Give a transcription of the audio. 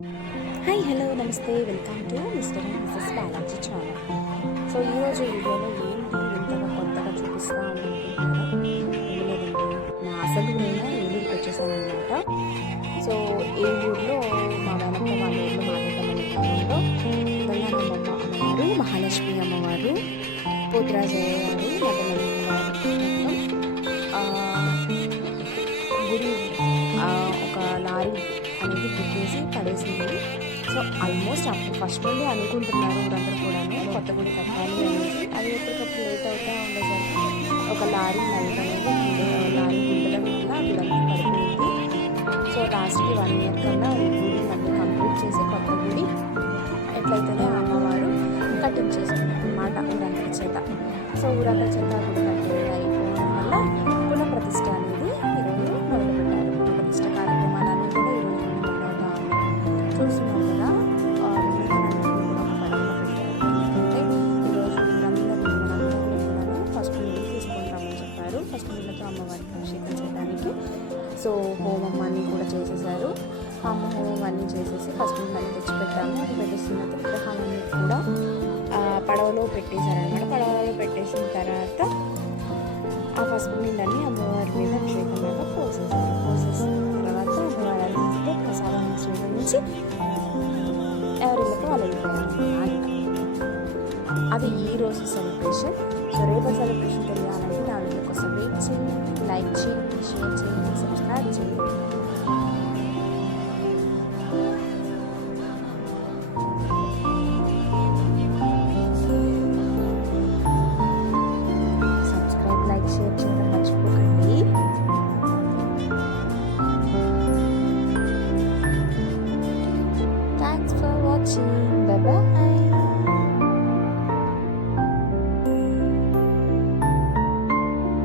Hi hello నమస్తే welcome to Mr and Mrs Balaji channel so ఈరోజు వీడియోలో ఏంటి ఇంతగా కొత్తగా చూపిస్తా అనుకుంటున్నాను. నా అసలు నేను ఏలూరుకి వచ్చేసాను అనమాట సో ఏలూరులో మా వెనక వాళ్ళ ఊళ్ళో మాట్లాడమని గ్రామంలో గంగానమ్మ అమ్మవారు మహాలక్ష్మి అమ్మవారు పోతురాజయ్య గారు మదనల్లి అనేది గుద్దేసి పడేసింది. సో ఆల్మోస్ట్ అప్పుడు ఫస్ట్ నుండి అనుకుంటున్నారు ఊరందరూ కూడా కొత్త గుడి కట్టాలి అనేసి. అది ఎప్పటికప్పుడు లేట్ అవుతా ఉండేసరికి ఒక లారీ నైట్ అనేది లారీ గుండెల వల్ల గుడంతా పడిపోయింది. సో లాస్ట్కి వన్ ఇయర్ కన్నా గుడి మళ్ళీ కంప్లీట్ చేసి కొత్త గుడి ఎట్లయితేనే అమ్మవారు కట్టించేసుకున్నారు అన్నమాట ఊరందరి చేత. సో ఊరందరి చేత ఫస్ట్ నీళ్ళతో అమ్మవారికి అభిషేకం చేయడానికి. సో హోమం అన్నీ కూడా చేసేసారు. అమ్మ హోమం అన్నీ చేసేసి ఫస్ట్ నీళ్ళని తెచ్చిపెట్టాము. అది పెట్టేసిన తర్వాత విగ్రహాలన్నీ కూడా పడవలో పెట్టేశారనమాట. పడవలో పెట్టేసిన తర్వాత ఆ ఫస్ట్ నీళ్ళని అమ్మవారి మీద అభిషేకంలాగా పోసేసారు. పోసేసిన తర్వాత అమ్మవారి అన్నింటితో ప్రసాదం స్వీకరించి ఎవరిళ్ళకి వాళ్ళు వెళ్ళిపోయారు. అది ఈ రోజు సెలబ్రేషన్. సో రేపు magic.